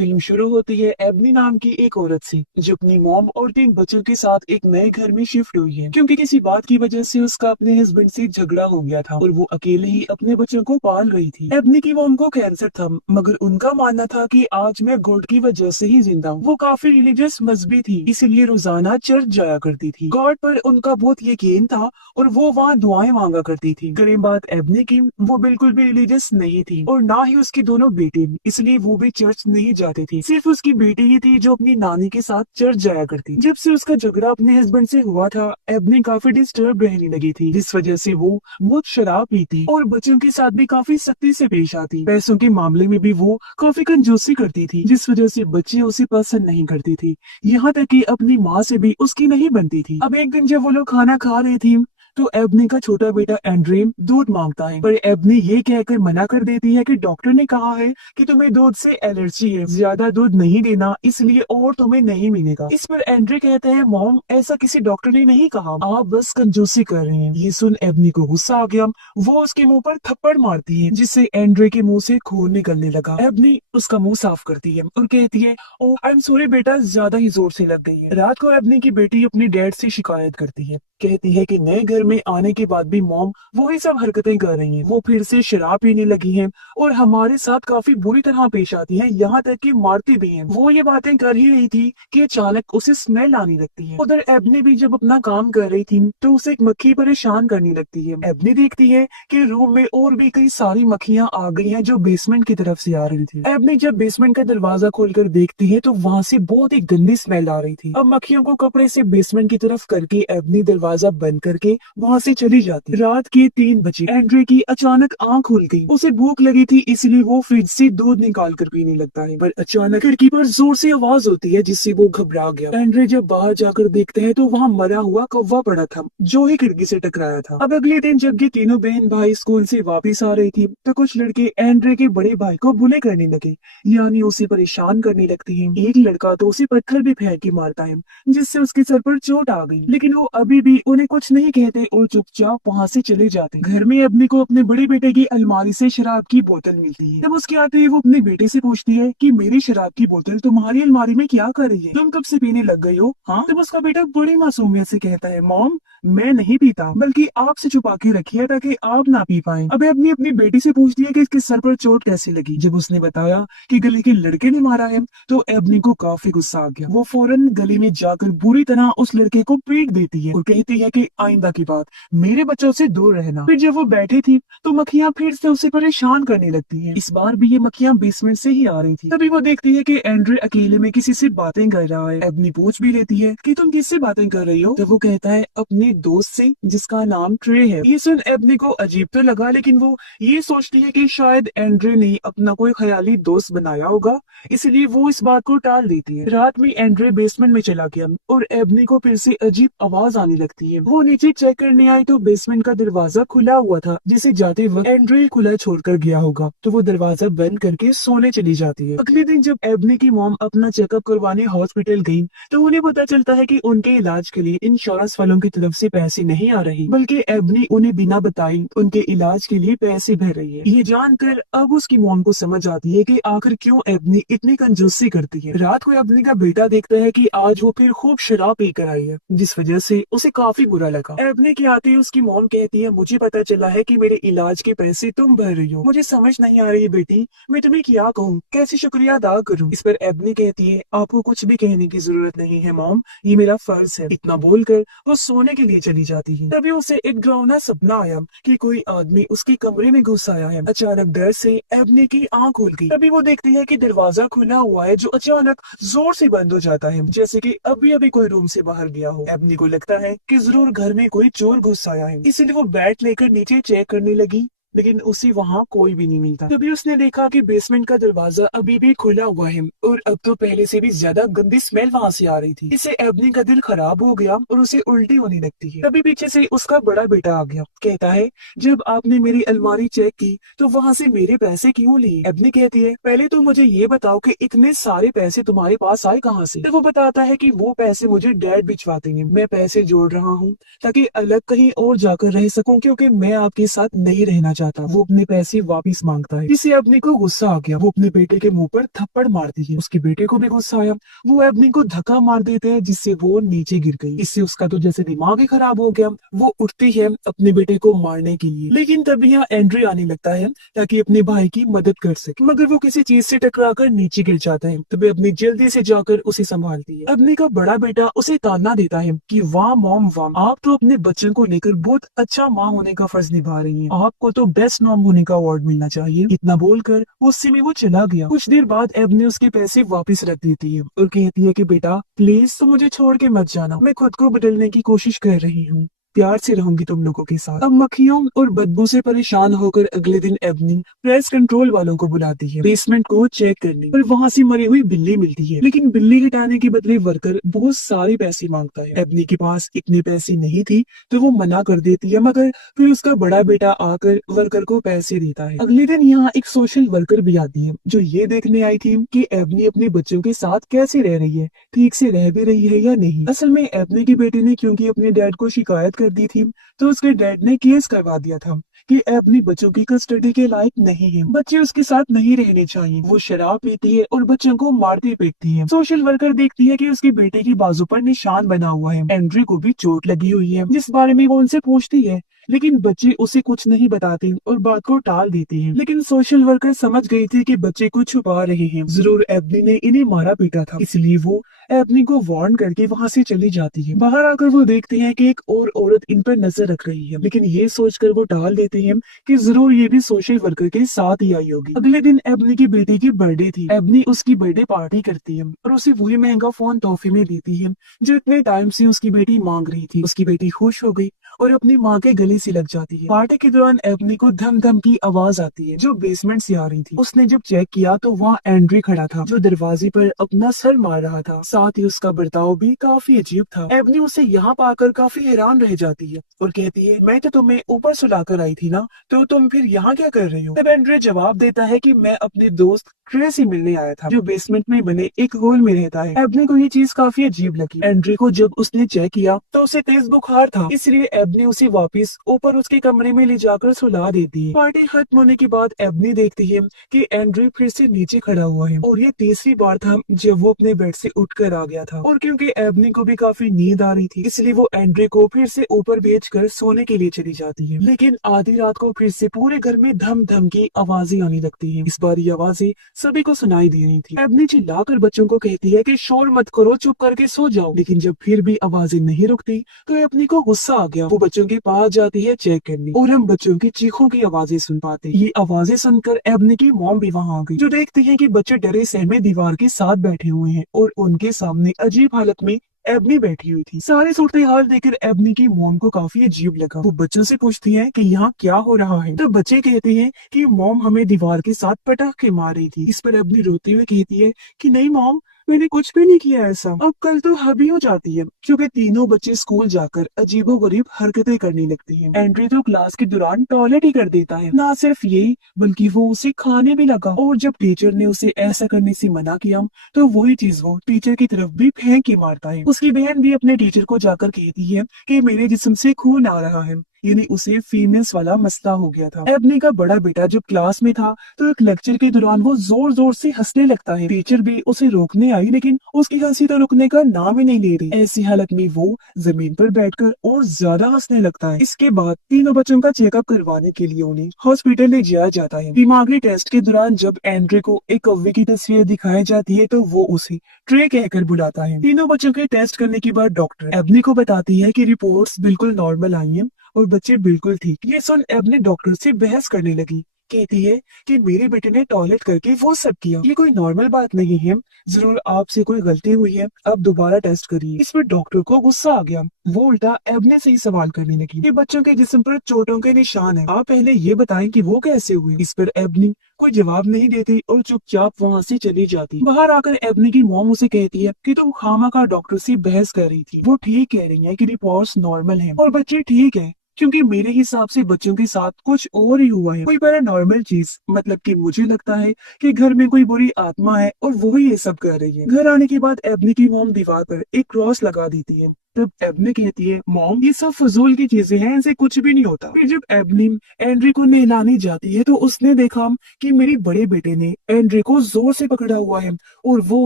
Film शुरू होती है एबनी नाम की एक औरत से जो अपनी मॉम और 3 बच्चों के साथ एक नए घर में शिफ्ट हुई है क्योंकि किसी बात की वजह से उसका अपने हस्बैंड से झगड़ा हो गया था और वो अकेले ही अपने बच्चों को पाल रही थी। एबनी की मॉम को कैंसर था मगर उनका मानना था कि आज मैं गॉड की वजह से ही जिंदा हूँ। वो काफी रिलीजियस मजहबी थी इसलिए रोजाना चर्च जाया करती थी। गॉड पर उनका बहुत यकीन था और वो वहाँ दुआएं मांगा करती थी। गरीब बात एबनी की वो बिल्कुल भी रिलीजियस नहीं थी और ना ही उसकी दोनों बेटे, इसलिए वो भी चर्च नहीं जाती थी। सिर्फ उसकी बेटी ही थी जो अपनी नानी के साथ चर्च जाया करती। जब से उसका झगड़ा अपने हस्बैंड से हुआ था एबनी काफी डिस्टर्ब रहने लगी थी जिस वजह से वो बहुत शराब पीती और बच्चों के साथ भी काफी सख्ती से पेश आती। पैसों के मामले में भी वो काफी कंजूसी करती थी जिस वजह से बच्चे उसे पसंद नहीं करती थी। यहाँ तक कि अपनी माँ से भी उसकी नहीं बनती थी। अब एक दिन जब वो लोग खाना खा रहे थे तो एबनी का छोटा बेटा एंड्रेम दूध मांगता है पर एबनी ये कहकर मना कर देती है कि डॉक्टर ने कहा है कि तुम्हें दूध से एलर्जी है, ज्यादा दूध नहीं देना इसलिए और तुम्हें नहीं मिलेगा। इस पर एंड्रे कहते हैं मॉम ऐसा किसी डॉक्टर ने नहीं कहा, आप बस कंजूसी कर रहे हैं। ये सुन एबनी को गुस्सा आ गया, वो उसके मुंह पर थप्पड़ मारती है जिससे एंड्रे के मुंह से खून निकलने लगा। एबनी उसका मुंह साफ करती है और कहती है ओ आई एम सॉरी बेटा, ज्यादा ही जोर से लग गई है। रात को एबनी की बेटी अपनी डैड से शिकायत करती है, कहती है कि नए घर में आने के बाद भी मॉम वही सब हरकतें कर रही हैं। वो फिर से शराब पीने लगी हैं और हमारे साथ काफी बुरी तरह पेश आती हैं, यहाँ तक कि मारती भी हैं। वो ये बातें कर ही रही थी कि अचानक उसे स्मेल आने लगती है। उधर एबनी भी जब अपना काम कर रही थी तो उसे एक मक्खी परेशान करने लगती है। एबनी देखती है कि रूम में और भी कई सारी मक्खियां आ गई हैं जो बेसमेंट की तरफ से आ रही थी। एबनी जब बेसमेंट का दरवाजा खोलकर देखती है तो वहाँ से बहुत ही गंदी स्मेल आ रही थी। अब मक्खियों को कपड़े से बेसमेंट की तरफ करके एबनी दरवाजा बंद करके वहाँ से चली जाती। रात के 3 बजे एंड्रे की अचानक आंख खुल गई। उसे भूख लगी थी इसलिए वो फ्रिज से दूध निकाल कर पीने लगता है पर अचानक खिड़की पर जोर से आवाज होती है जिससे वो घबरा गया। एंड्रे जब बाहर जाकर देखते हैं तो वहाँ मरा हुआ कौवा पड़ा था जो ही खिड़की से टकराया था। अब अगले दिन जब ये तीनों बहन भाई स्कूल से वापिस आ रही थी तो कुछ लड़के एंड्रे के बड़े भाई को बुले करने लगे, यानी उसे परेशान करने लगती है। एक लड़का तो उसे पत्थर भी फेंक के मारता है जिससे उसके सर पर चोट आ गई, लेकिन वो अभी भी उन्हें कुछ नहीं कहते और चुपचाप वहाँ से चले जाते। घर में एबनी को अपने बड़े बेटे की अलमारी से शराब की बोतल मिलती है। जब उसके आते ही वो अपने बेटे से पूछती है कि मेरी शराब की बोतल तुम्हारी अलमारी में क्या कर रही है, तुम कब से पीने लग गई हो? हाँ। तब उसका बेटा बड़ी मासूमियत से कहता है मॉम मैं नहीं पीता बल्कि आपसे छुपा के रखी है ताकि आप ना पी पाए। अब एबनी अपनी बेटी से पूछती है कि इसके सर पर चोट कैसे लगी। जब उसने बताया कि गली के लड़के ने मारा है तो एबनी को काफी गुस्सा आ गया। वो फौरन गली में जाकर बुरी तरह उस लड़के को पीट देती है और कहती है कि आइंदा की बात मेरे बच्चों से दूर रहना। फिर जब वो बैठी थी तो मक्खियां फिर से उसे परेशान करने लगती हैं। इस बार भी ये मक्खियां बेसमेंट से ही आ रही थी। तभी वो देखती है कि एंड्रे अकेले में किसी से बातें कर रहा है। एबनी पूछ भी लेती है कि तुम किससे बातें कर रही हो? तो वो कहता है अपने दोस्त से जिसका नाम ट्रे है। ये सुन एबनी को अजीब तो लगा लेकिन वो ये सोचती है कि शायद एंड्रे ने अपना कोई ख्याली दोस्त बनाया होगा, इसलिए वो इस बात को टाल देती है। रात में एंड्रे बेसमेंट में चला गया और एबनी को फिर से अजीब आवाज आने लगती है। वो नीचे चेक करने आई तो बेसमेंट का दरवाजा खुला हुआ था जिसे जाते वक्त एंड्रे खुला छोड़कर गया होगा, तो वो दरवाजा बंद करके सोने चली जाती है। अगले दिन जब एबनी की मॉम अपना चेकअप करवाने हॉस्पिटल गई तो उन्हें पता चलता है कि उनके इलाज के लिए इंश्योरेंस वालों की तरफ से पैसे नहीं आ रहे बल्कि एबनी उन्हें बिना बताए उनके इलाज के लिए पैसे भर रही है। ये जानकर अब उसकी मॉम को समझ आती है कि आखिर क्यों एबनी इतनी कंजूसी करती है। रात को एबनी का बेटा देखता है कि आज वो फिर खूब शराब पी कर आई है जिस वजह से उसे काफी बुरा लगा। एबनी के आते ही उसकी मॉम कहती है मुझे पता चला है कि मेरे इलाज के पैसे तुम भर रही हो, मुझे समझ नहीं आ रही बेटी मैं तुम्हें क्या कहूँ, कैसे शुक्रिया अदा करूँ। इस पर एबनी कहती है आपको कुछ भी कहने की जरूरत नहीं है मॉम, ये मेरा फर्ज है। इतना बोलकर वो सोने के लिए चली जाती है। तभी उसे एक डरावना सपना आया कि कोई आदमी उसके कमरे में घुस आया है। अचानक डर से एबनी की आंख खुल गई। तभी वो देखती है कि दरवाजा खुला हुआ है जो अचानक जोर से बंद हो जाता है जैसे कि अभी अभी कोई रूम से बाहर गया हो। एबनी को लगता है कि जरूर घर में कोई चोर घुस आया है, इसलिए वो बैट लेकर नीचे चेक करने लगी लेकिन उसे वहाँ कोई भी नहीं मिलता। तभी उसने देखा कि बेसमेंट का दरवाजा अभी भी खुला हुआ है और अब तो पहले से भी ज्यादा गंदी स्मेल वहाँ से आ रही थी। इससे एबनी का दिल खराब हो गया और उसे उल्टी होने लगती है। तभी पीछे से उसका बड़ा बेटा आ गया, कहता है जब आपने मेरी अलमारी चेक की तो वहाँ से मेरे पैसे क्यों लिए? एबनी कहती है पहले तो मुझे ये बताओ कि इतने सारे पैसे तुम्हारे पास आए कहाँ से? तो वो बताता है कि वो पैसे मुझे डैड भिजवाते हैं, मैं पैसे जोड़ रहा हूँ ताकि अलग कहीं और जाकर रह सकूं क्योंकि मैं आपके साथ नहीं रहना चाहता, वो अपने पैसे वापस मांगता है। इसे एबनी को गुस्सा आ गया, वो अपने बेटे के मुंह पर थप्पड़ मारती है। उसके बेटे को भी गुस्सा आया, वो एबनी को धक्का मार देते हैं जिससे वो नीचे गिर गई। इससे उसका तो जैसे दिमाग ही खराब हो गया। वो उठती है अपने बेटे को मारने के लिए, लेकिन तभी यहाँ एंड्री आने लगता है ताकि अपने भाई की मदद कर सके, मगर वो किसी चीज से टकराकर नीचे गिर जाता है। तभी अपनी जल्दी से जाकर उसे संभालती है। एबनी का बड़ा बेटा उसे ताना देता है कि वाह मॉम वाह, आप तो अपने बच्चों को लेकर बहुत अच्छा माँ होने का फर्ज निभा रही हैं, आपको तो बेस्ट मॉम होने का अवार्ड मिलना चाहिए। इतना बोलकर उससे में वो चला गया। कुछ देर बाद एबनी उसके पैसे वापस रख देती है और कहती है कि बेटा प्लीज तो मुझे छोड़ के मत जाना, मैं खुद को बदलने की कोशिश कर रही हूँ, प्यार से रहूंगी तुम लोगों के साथ। अब मक्खियों और बदबू से परेशान होकर अगले दिन एबनी प्रेस कंट्रोल वालों को बुलाती है बेसमेंट को चेक करने, और वहाँ से मरी हुई बिल्ली मिलती है, लेकिन बिल्ली हटाने के बदले वर्कर बहुत सारे पैसे मांगता है। एबनी के पास इतने पैसे नहीं थी तो वो मना कर देती है, मगर फिर उसका बड़ा बेटा आकर वर्कर को पैसे देता है। अगले दिन यहाँ एक सोशल वर्कर भी आती है जो ये देखने आई थी कि एबनी अपने बच्चों के साथ कैसे रह रही है, ठीक से रह भी रही है या नहीं। असल में एबनी की बेटी ने क्योंकि अपने डैड को शिकायत कर दी थी तो उसके डैड ने केस करवा दिया था कि एबनी बच्चों की कस्टडी के लायक नहीं है, बच्चे उसके साथ नहीं रहने चाहिए, वो शराब पीती है और बच्चों को मारती पीटती है। सोशल वर्कर देखती है कि उसकी बेटे की बाजू पर निशान बना हुआ है, एंड्री को भी चोट लगी हुई है, जिस बारे में वो उनसे पूछती है, लेकिन बच्चे उसे कुछ नहीं बताते और बात को टाल देते हैं। लेकिन सोशल वर्कर समझ गई थी कि बच्चे कुछ छुपा रहे हैं, जरूर एबनी ने इन्हें मारा पीटा था, इसलिए वो एबनी को वार्न करके वहाँ से चली जाती है। बाहर आकर वो देखते हैं कि एक और औरत इन पर नजर रख रही है, लेकिन ये सोचकर वो टाल देते हैं कि जरूर ये भी सोशल वर्कर के साथ ही आई होगी। अगले दिन एबनी की बेटी की बर्थडे थी। एबनी उसकी बर्थडे पार्टी करती है और उसे वही महंगा फोन तोहफे में देती है जो इतने टाइम से उसकी बेटी मांग रही थी। उसकी बेटी खुश हो गई और अपनी माँ के गले से लग जाती है। पार्टी के दौरान एबनी को धम धम की आवाज आती है जो बेसमेंट से आ रही थी। उसने जब चेक किया तो वहाँ एंड्री खड़ा था जो दरवाजे पर अपना सर मार रहा था, साथ ही उसका बर्ताव भी काफी अजीब था। एबनी उसे यहाँ पाकर काफी हैरान रह जाती है और कहती है मैं तो तुम्हें ऊपर सुलाकर आई थी ना, तो तुम फिर यहाँ क्या कर रही हो। तब एंड्री जवाब देता है कि मैं अपने दोस्त ट्रे से मिलने आया था जो बेसमेंट में बने एक होल में रहता है। एबनी को ये चीज काफी अजीब लगी। एंड्री को जब उसने चेक किया तो उसे तेज बुखार था, इसलिए एबनी उसे वापस ऊपर उसके कमरे में ले जाकर सुला देती है। पार्टी खत्म होने के बाद एबनी देखती है कि एंड्री फिर से नीचे खड़ा हुआ है और ये तीसरी बार था जब वो अपने बेड से उठकर आ गया था। और क्योंकि एबनी को भी काफी नींद आ रही थी इसलिए वो एंड्री को फिर से ऊपर भेजकर सोने के लिए चली जाती है। लेकिन आधी रात को फिर से पूरे घर में धम धम की आवाजें आने लगती है। इस बार ये आवाजें सभी को सुनाई दे रही थी। एबनी चिल्लाकर बच्चों को कहती है कि शोर मत करो, चुप करके सो जाओ, लेकिन जब फिर भी आवाजें नहीं रुकती तो एबनी को गुस्सा आ गया। वो बच्चों के पास जाती है चेक करने और हम बच्चों की चीखों की आवाजें सुन पाते हैं। ये आवाजें सुनकर एबनी की मॉम भी वहाँ आ गई जो देखती है कि बच्चे डरे सहमे दीवार के साथ बैठे हुए हैं और उनके सामने अजीब हालत में एबनी बैठी हुई थी। सारे सूरत हाल देखकर एबनी की मॉम को काफी अजीब लगा। वो बच्चों से पूछती है कि यहाँ क्या हो रहा है, तो बच्चे कहते हैं कि मॉम हमें दीवार के साथ पटाखे मार रही थी। इस पर एबनी रोते हुए कहती है कि नहीं मॉम, मैंने कुछ भी नहीं किया ऐसा। अब कल तो हबी हो जाती है क्योंकि तीनों बच्चे स्कूल जाकर अजीबोगरीब हरकतें करने लगते हैं। एंड्री तो क्लास के दौरान टॉयलेट ही कर देता है। ना सिर्फ ये बल्कि वो उसे खाने भी लगा और जब टीचर ने उसे ऐसा करने से मना किया तो वही चीज वो टीचर की तरफ भी फेंक के मारता है। उसकी बहन भी अपने टीचर को जाकर कहती है कि मेरे जिस्म से खून आ रहा है, यानी उसे फीमेल्स वाला मसला हो गया था। एबनी का बड़ा बेटा जब क्लास में था तो एक लेक्चर के दौरान वो जोर जोर से हंसने लगता है। टीचर भी उसे रोकने आई लेकिन उसकी हंसी तो रुकने का नाम ही नहीं ले रही। ऐसी हालत में वो जमीन पर बैठकर और ज्यादा हंसने लगता है। इसके बाद तीनों बच्चों का चेकअप करवाने के लिए उन्हें हॉस्पिटल ले जाया जाता है। दिमागी टेस्ट के दौरान जब एंड्रे को एक कौवे की तस्वीर दिखाई जाती है तो वो उसे ट्रे कहकर बुलाता है। तीनों बच्चों के टेस्ट करने के बाद डॉक्टर एबनी को बताती है कि रिपोर्ट्स बिल्कुल नॉर्मल आई हैं और बच्चे बिल्कुल ठीक। ये सुन एबनी डॉक्टर से बहस करने लगी, कहती है कि मेरे बेटे ने टॉयलेट करके वो सब किया, ये कोई नॉर्मल बात नहीं है, जरूर आपसे कोई गलती हुई है, अब दोबारा टेस्ट करिए। इस पर डॉक्टर को गुस्सा आ गया, वो उल्टा एबनी से ही सवाल करने लगी। ये बच्चों के जिस्म पर चोटों के निशान है, आप पहले ये बताएं कि वो कैसे हुए। इस पर एबनी कोई जवाब नहीं देती और चुपचाप वहाँ से चली जाती। बाहर आकर एबनी की मॉम उसे कहती है कि तुम खामखा डॉक्टर से बहस कर रही थी, वो ठीक कह रही है कि रिपोर्ट्स नॉर्मल है और बच्चे ठीक है, क्योंकि मेरे हिसाब से बच्चों के साथ कुछ और ही हुआ है, कोई पैरानॉर्मल चीज। मतलब कि मुझे लगता है कि घर में कोई बुरी आत्मा है और वो ही ये सब कर रही है। घर आने के बाद एबनी की मॉम दीवार पर एक क्रॉस लगा देती है तब एबनी कहती है, मॉम ये सब फजूल की चीजें हैं, इनसे कुछ भी नहीं होता। फिर जब एबनी एंड्री को नहलाने जाती है तो उसने देखा कि मेरे बड़े बेटे ने एंड्री को जोर से पकड़ा हुआ है और वो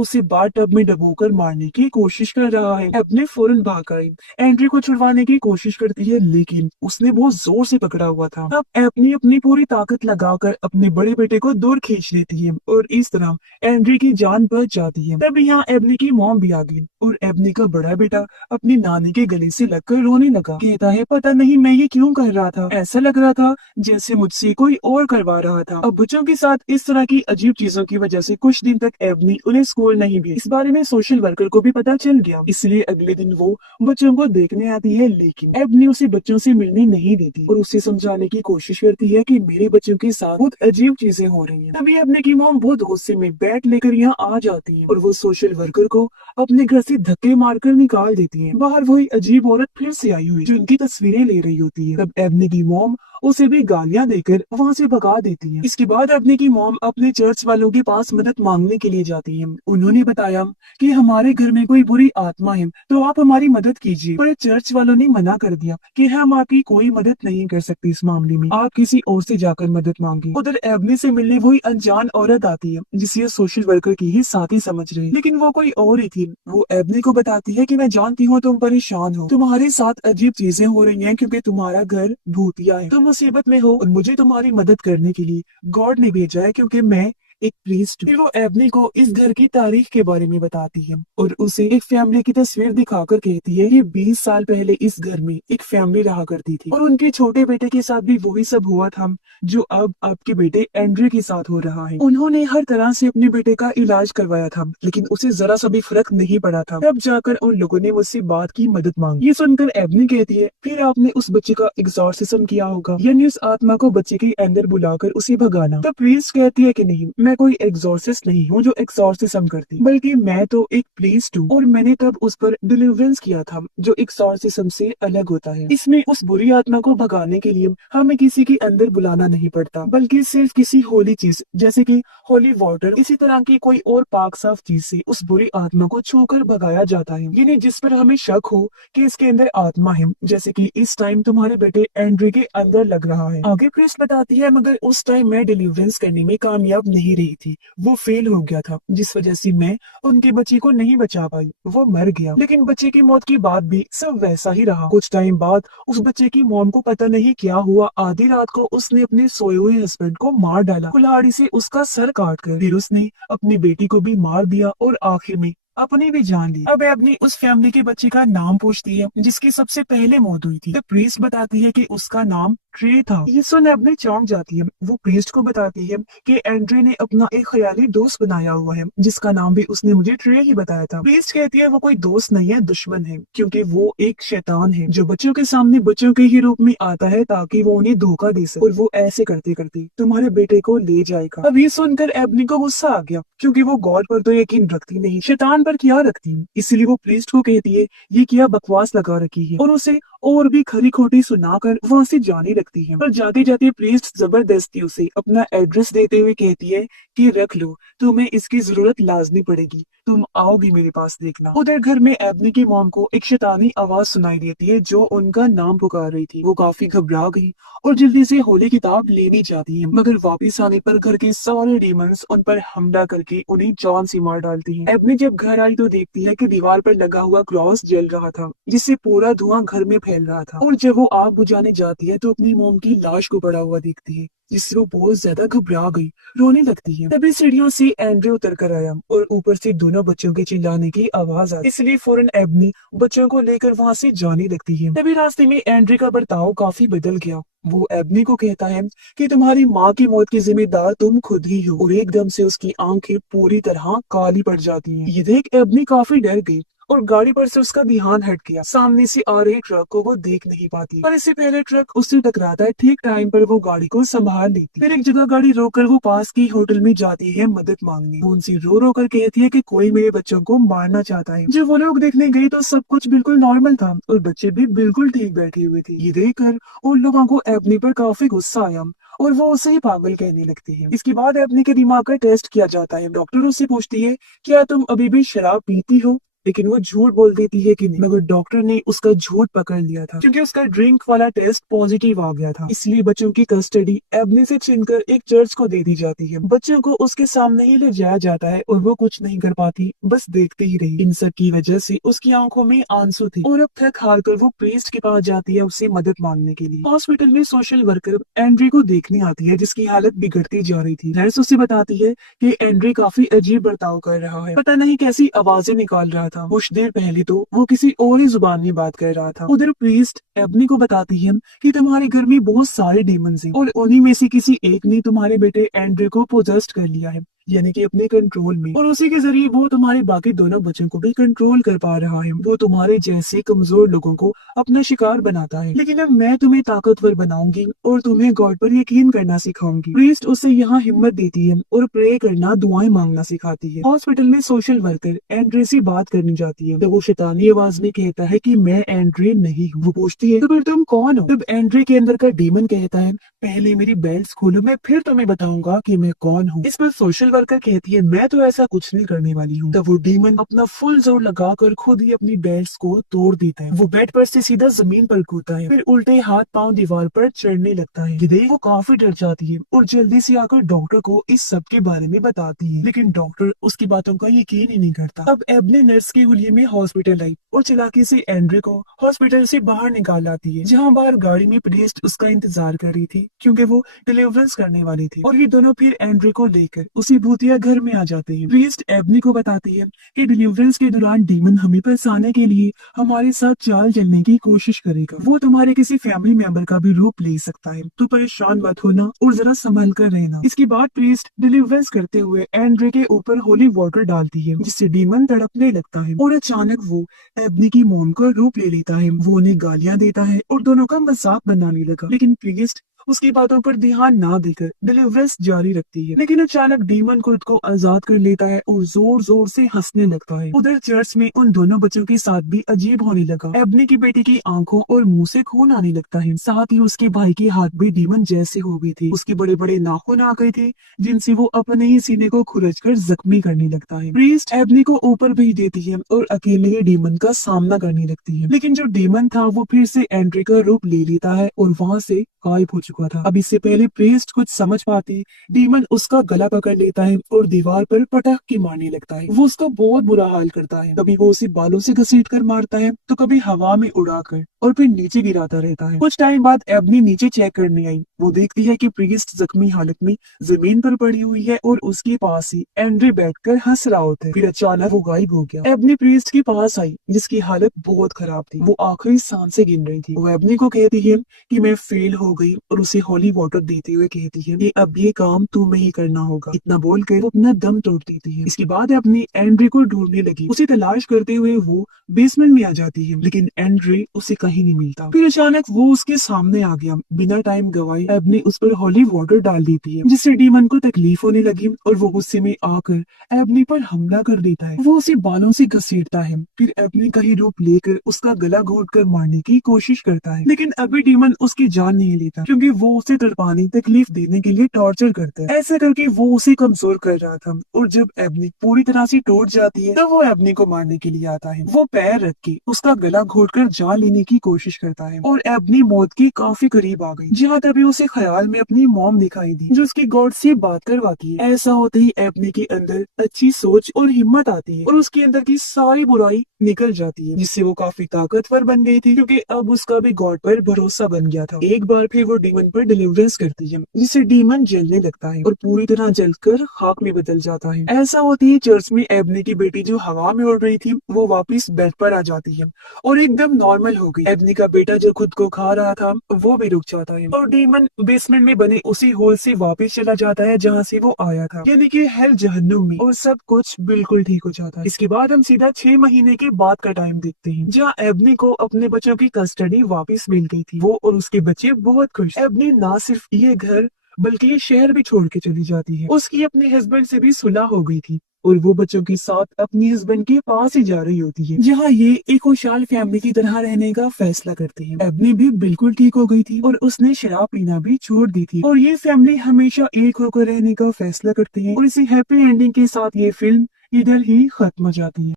उसे बाथ टब में डुबोकर मारने की कोशिश कर रहा है। एबनी फौरन भाग आई, एंड्री को छुड़वाने की कोशिश करती है, लेकिन उसने बहुत जोर से पकड़ा हुआ था। तब एबनी अपनी पूरी ताकत लगाकर अपने बड़े बेटे को दूर खींच लेती है और इस तरह एंड्री की जान बच जाती है। तब यहाँ एबनी की मॉम भी आ गई और एबनी का बड़ा बेटा अपनी नानी के गले से लगकर रोने लगा। कहता है, पता नहीं मैं ये क्यों कर रहा था, ऐसा लग रहा था जैसे मुझसे कोई और करवा रहा था। अब बच्चों के साथ इस तरह की अजीब चीजों की वजह से कुछ दिन तक एबनी उन्हें स्कूल नहीं भेजी। इस बारे में सोशल वर्कर को भी पता चल गया, इसलिए अगले दिन वो बच्चों को देखने आती है, लेकिन एबनी उसे बच्चों से मिलने नहीं देती और उसे समझाने की कोशिश करती है कि मेरे बच्चों के साथ बहुत अजीब चीजें हो रही हैं। तभी एबनी की मॉम बहुत गुस्से में बैट लेकर यहाँ आ जाती है और वो सोशल वर्कर को अपने घर से धक्के मारकर निकाल देती है। बाहर वही अजीब औरत फिर से आई हुई जो उनकी तस्वीरें ले रही होती है। तब एबनी की मॉम उसे भी गालियां देकर वहां से भगा देती है। इसके बाद एबनी की मॉम अपने चर्च वालों के पास मदद मांगने के लिए जाती है। उन्होंने बताया कि हमारे घर में कोई बुरी आत्मा है, तो आप हमारी मदद कीजिए। पर चर्च वालों ने मना कर दिया कि हम आपकी कोई मदद नहीं कर सकते इस मामले में, आप किसी और से जाकर मदद मांगे। उधर एबनी से मिलने वही अनजान औरत आती है जिसे ये सोशल वर्कर की ही साथी समझ रही, लेकिन वो कोई और ही थी। वो एबनी को बताती है कि मैं जानती हूँ तुम परेशान हो, तुम्हारे साथ अजीब चीजें हो रही हैं क्योंकि तुम्हारा घर भूतिया है, तुम मुसीबत में हो और मुझे तुम्हारी मदद करने के लिए गॉड ने भेजा है क्योंकि मैं एक प्रीस्ट। फिर वो एबनी को इस घर की तारीख के बारे में बताती है और उसे एक फैमिली की तस्वीर दिखाकर कहती है कि 20 साल पहले इस घर में एक फैमिली रहा करती थी और उनके छोटे बेटे के साथ भी वही सब हुआ था जो अब आपके बेटे एंड्रे के साथ हो रहा है। उन्होंने हर तरह से अपने बेटे का इलाज करवाया था, लेकिन उसे जरा सा भी फर्क नहीं पड़ा था। तब जाकर उन लोगों ने मुझसे बात की मदद मांगी। ये सुनकर एबनी कहती है, फिर आपने उस बच्चे का एग्जॉर्सिज्म किया होगा, यानी उस आत्मा को बच्चे के अंदर बुलाकर उसे भगाना। तब प्रीस्ट कहती है कि नहीं, मैं कोई एग्जॉर्सिस्ट नहीं हूँ जो एक्सॉर्सिज्म करती, बल्कि मैं तो एक प्रीस्ट हूँ और मैंने तब उस पर डिलीवरेंस किया था जो एक्सॉर्सिज्म से अलग होता है। इसमें उस बुरी आत्मा को भगाने के लिए हमें किसी के अंदर बुलाना नहीं पड़ता, बल्कि सिर्फ किसी होली चीज जैसे कि होली वाटर, इसी तरह की कोई और पाक साफ चीज से उस बुरी आत्मा को छूकर भगाया जाता है। यानी जिस पर हमें शक हो कि इसके अंदर आत्मा है, जैसे कि इस टाइम तुम्हारे बेटे एंड्री के अंदर लग रहा है। आगे प्रीस्ट बताती है, मगर उस टाइम मैं डिलीवरेंस करने में कामयाब नहीं रही थी, वो फेल हो गया था, जिस वजह से मैं उनके बच्चे को नहीं बचा पाई, वो मर गया। लेकिन बच्चे की मौत के बाद भी सब वैसा ही रहा। कुछ टाइम बाद उस बच्चे की मॉम को पता नहीं क्या हुआ, आधी रात को उसने अपने सोए हुए हस्बैंड को मार डाला, कुल्हाड़ी से उसका सर काट कर। फिर उसने अपनी बेटी को भी मार दिया और आखिर में अपनी भी जान ली। अब एबनी उस फैमिली के बच्चे का नाम पूछती है जिसकी सबसे पहले मौत हुई थी। तो प्रीस्ट बताती है कि उसका नाम ट्रे था। ये सुन एबनी चौंक जाती है। वो प्रीस्ट को बताती है कि एंड्रे ने अपना एक ख्याली दोस्त बनाया हुआ है जिसका नाम भी उसने मुझे ट्रे ही बताया था। प्रीस्ट कहती है वो कोई दोस्त नहीं है, दुश्मन है, क्योंकि वो एक शैतान है जो बच्चों के सामने बच्चों के ही रूप में आता है ताकि वो उन्हें धोखा दे सके, और वो ऐसे करते करते तुम्हारे बेटे को ले जाएगा। अब ये सुनकर एबनी को गुस्सा आ गया क्योंकि वो गॉड पर तो यकीन रखती नहीं, शैतान पर क्या रखती। इसलिए वो प्रीस्ट को कहती है ये क्या बकवास लगा रखी है और उसे और भी खरी खोटी सुनाकर वहाँ से जाने लगती है। पर जाते जाते प्रीस्ट जबरदस्ती उसे अपना एड्रेस देते हुए कहती है कि रख लो, तुम्हें इसकी जरूरत लाजमी पड़ेगी, तुम आओगी मेरे पास देखना। उधर घर में एबनी की मॉम को एक शैतानी आवाज सुनाई देती है जो उनका नाम पुकार रही थी। वो काफी घबरा गई और जल्दी से होली किताब लेनी चाहती है, मगर वापिस आने पर घर के सारे डीमंस उन पर हमला करके उन्हें जान से मार डालती हैं। एबनी जब घर आई तो देखती है कि दीवार पर लगा हुआ क्रॉस जल रहा था जिससे पूरा धुआं घर में फैल रहा था, और जब वो आग बुझाने जाती है तो अपनी मोम की लाश को पड़ा हुआ देखती है जिससे वो बहुत ज्यादा घबरा गई, रोने लगती है। तभी सीढ़ियों से एंड्रे उतर कर आया और ऊपर से दोनों बच्चों के चिल्लाने की आवाज आई, इसलिए फौरन एबनी बच्चों को लेकर वहाँ से जाने लगती है। तभी रास्ते में एंड्रे का बर्ताव काफी बदल गया। वो एबनी को कहता है कि तुम्हारी माँ की मौत की जिम्मेदार तुम खुद ही हो, और एकदम से उसकी आंखें पूरी तरह काली पड़ जाती हैं। ये देख एबनी काफी डर गई और गाड़ी पर से उसका ध्यान हट गया। सामने से आ रहे ट्रक को वो देख नहीं पाती, पर इससे पहले ट्रक उससे टकराता है। ठीक टाइम पर वो गाड़ी को संभाल लेती। फिर एक जगह गाड़ी रोककर वो पास की होटल में जाती है मदद मांगने। वो उनसे रो रो कर कहती है कि कोई मेरे बच्चों को मारना चाहता है। जब वो लोग देखने गई तो सब कुछ बिल्कुल नॉर्मल था और बच्चे भी बिल्कुल ठीक बैठे हुए थे। ये देखकर उन लोगों को एबनी पर काफी गुस्सा आया और वो उसे ही पागल कहने लगते हैं। इसके बाद एबनी के दिमाग का टेस्ट किया जाता है। डॉक्टर उससे पूछती है क्या तुम अभी भी शराब पीती हो? लेकिन वो झूठ बोल देती है कि नहीं, मगर डॉक्टर ने उसका झूठ पकड़ लिया था क्योंकि उसका ड्रिंक वाला टेस्ट पॉजिटिव आ गया था। इसलिए बच्चों की कस्टडी एबनी से छीनकर एक चर्च को दे दी जाती है। बच्चों को उसके सामने ही ले जाया जाता है और वो कुछ नहीं कर पाती, बस देखते ही रही। इन सब की वजह से उसकी आंखों में आंसू थे और अब थक हार कर वो प्रीस्ट के पास जाती है उससे मदद मांगने के लिए। हॉस्पिटल में सोशल वर्कर एंड्री को देखने आती है जिसकी हालत बिगड़ती जा रही थी। नर्स उसे बताती है कि एंड्री काफी अजीब बर्ताव कर रहा है, पता नहीं कैसी आवाजें निकाल रहा था। कुछ देर पहले तो वो किसी और ही जुबान में बात कर रहा था। उधर प्रीस्ट एबनी को बताती है कि तुम्हारे घर में बहुत सारे डेमंस हैं और उन्हीं में से किसी एक ने तुम्हारे बेटे एंड्रे को पोजेस्ट कर लिया है, यानी कि अपने कंट्रोल में, और उसी के जरिए वो तुम्हारे बाकी दोनों बच्चों को भी कंट्रोल कर पा रहा है। वो तुम्हारे जैसे कमजोर लोगों को अपना शिकार बनाता है, लेकिन अब मैं तुम्हें ताकतवर बनाऊंगी और तुम्हें गॉड पर यकीन करना सिखाऊंगी। प्रीस्ट उसे यहाँ हिम्मत देती है और प्रे करना, दुआएं मांगना सिखाती है। हॉस्पिटल में सोशल वर्कर एंड्रे से बात करनी जाती है तो वो शैतानी आवाज में कहता है कि मैं एंड्रे नहीं हूँ। वो पूछती है तो फिर तुम कौन हो? तब एंड्रे के अंदर का डीमन कहता है पहले मेरी बेल्ट खोलो, मैं फिर तुम्हें बताऊंगा कि मैं कौन हूँ। इस पर सोशल वर्कर कहती है मैं तो ऐसा कुछ नहीं करने वाली हूँ। तब वो डीमन अपना फुल जोर लगाकर खुद ही अपनी बेल्ट को तोड़ देता है। वो बेड पर से सीधा जमीन पर कूदता है, फिर उल्टे हाथ पांव दीवार पर चढ़ने लगता है। ये देख वो काफी डर जाती है और जल्दी से आकर डॉक्टर को इस सब के बारे में बताती है, लेकिन डॉक्टर उसकी बातों का यकीन ही नहीं करता। अब एबने नर्स के हुलिये में हॉस्पिटल आई और चालाकी से एंड्रे को हॉस्पिटल से बाहर निकाल आती है, जहाँ बाहर गाड़ी में प्रीस्ट उसका इंतजार कर रही थी क्योंकि वो डिलीवरेंस करने वाली थी। और ये दोनों फिर एंड्रे को लेकर उसी भूतिया घर में आ जाते हैं। प्रीस्ट एबनी को बताती है कि डिलीवरेंस के दौरान डीमन हमें फंसाने के लिए हमारे साथ चाल चलने की कोशिश करेगा। वो तुम्हारे किसी फैमिली मेंबर का भी रूप ले सकता है, तो परेशान मत होना और जरा संभल कर रहना। इसके बाद प्रीस्ट डिलीवरेंस करते हुए एंड्रे के ऊपर होली वाटर डालती है जिससे डीमन तड़पने लगता है और अचानक वो एबनी की मोम का रूप ले लेता है। वो उन्हें गालियां देता है और दोनों का मजाक बनाने लगा, लेकिन प्रीस्ट उसकी बातों पर ध्यान ना देकर डिलीवरेंस जारी रखती है। लेकिन अचानक डीमन खुद को आजाद कर लेता है और जोर जोर से हंसने लगता है। उधर चर्च में उन दोनों बच्चों के साथ भी अजीब होने लगा। एबनी की बेटी की आंखों और मुंह से खून आने लगता है, साथ ही उसके भाई के हाथ भी डीमन जैसे हो गए थे। उसके बड़े बड़े नाखून आ गए थे जिनसे वो अपने ही सीने को खुरच कर जख्मी करने लगता है। प्रीस्ट एबनी को ऊपर भेज देती है और अकेले ही डीमन का सामना करने लगती है, लेकिन जो डीमन था वो फिर से एंड्रे का रूप ले लेता है और वहाँ से गायब हो चुका था। अब इससे पहले प्रीस्ट कुछ समझ पाते डीमन उसका गला पकड़ लेता है और दीवार पर पटक के मारने लगता है। वो उसका बहुत बुरा हाल करता है, कभी वो उसे बालों से घसीट कर मारता है तो कभी हवा में उड़ाकर और फिर नीचे गिराता रहता है। कुछ टाइम बाद एबनी नीचे चेक करने आई। वो देखती है कि प्रीस्ट जख्मी हालत में जमीन पर पड़ी हुई है और उसके पास ही एंड्रे बैठकर हंस रहा होता है। फिर अचानक वो गायब हो गया। एबनी प्रीस्ट के पास आई जिसकी हालत बहुत खराब थी। वो आखिरी सांसें गिन रही थी। वो एबनी को कहती है कि मैं फेल हो गई और उसे होली वाटर देते हुए कहती है कि अब ये काम तुम्हें ही करना होगा। इतना बोलकर वो अपना दम तोड़ देती है। इसके बाद अपनी एंड्रे को ढूंढने लगी। उसे तलाश करते हुए वो बेसमेंट में आ जाती है, लेकिन एंड्रे उसे कहीं नहीं मिलता। फिर अचानक वो उसके सामने आ गया। बिना टाइम गवाए एबनी उस पर होली वाटर डाल देती है जिससे डीमन को तकलीफ होने लगी और वो गुस्से में आकर एबनी पर हमला कर देता है। वो उसे बालों से घसीटता है, फिर एबनी का ही रूप लेकर उसका गला घोंटकर मारने की कोशिश करता है, लेकिन अभी डीमन उसकी जान नहीं लेता क्योंकि वो उसे तड़पाने, तकलीफ देने के लिए टॉर्चर करता है। ऐसा करके वो उसे कमजोर कर रहा था और जब एबनी पूरी तरह से टूट जाती है तब वो एबनी को मारने के लिए आता है। वो पैर रख के उसका गला घोंटकर जान लेने की कोशिश करता है और एबनी मौत के काफी करीब आ गई, जहाँ तभी उसे ख्याल में अपनी मॉम दिखाई दी जो उसकी गॉड से बात करवाती है। ऐसा होते ही एबनी के अंदर अच्छी सोच और हिम्मत आती है और उसके अंदर की सारी बुराई निकल जाती है, जिससे वो काफी ताकतवर बन गई थी क्योंकि अब उसका भी गॉड पर भरोसा बन गया था। एक बार फिर वो डीमन पर डिलीवरेंस करती है जिससे डीमन जलने लगता है और पूरी तरह जलकर खाक में बदल जाता है। ऐसा होती है चर्च में एबनी की बेटी जो हवा में उड़ रही थी वो वापस बेड पर आ जाती है और एकदम नॉर्मल हो गई। एबनी का बेटा जो खुद को खा रहा था वो भी रुक जाता है और डीमन बेसमेंट में बने उसी होल से वापस चला जाता है जहाँ से वो आया था, यानी कि हेल जहन्नुम में, और सब कुछ बिल्कुल ठीक हो जाता है। इसके बाद हम सीधा 6 महीने के बाद का टाइम देखते हैं जहाँ एबनी को अपने बच्चों की कस्टडी वापस मिल गई थी। वो और उसके बच्चे बहुत खुश। एबनी ना सिर्फ ये घर बल्कि ये शहर भी छोड़ के चली जाती है। उसकी अपने हस्बैंड से भी सुलह हो गई थी और वो बच्चों के साथ अपनी हस्बैंड के पास ही जा रही होती है, जहाँ ये एक खुशहाल फैमिली की तरह रहने का फैसला करते हैं। एबनी भी बिल्कुल ठीक हो गई थी और उसने शराब पीना भी छोड़ दी थी और ये फैमिली हमेशा एक होकर रहने का फैसला करते हैं और इसी हैप्पी एंडिंग के साथ ये फिल्म इधर ही खत्म हो जाती है।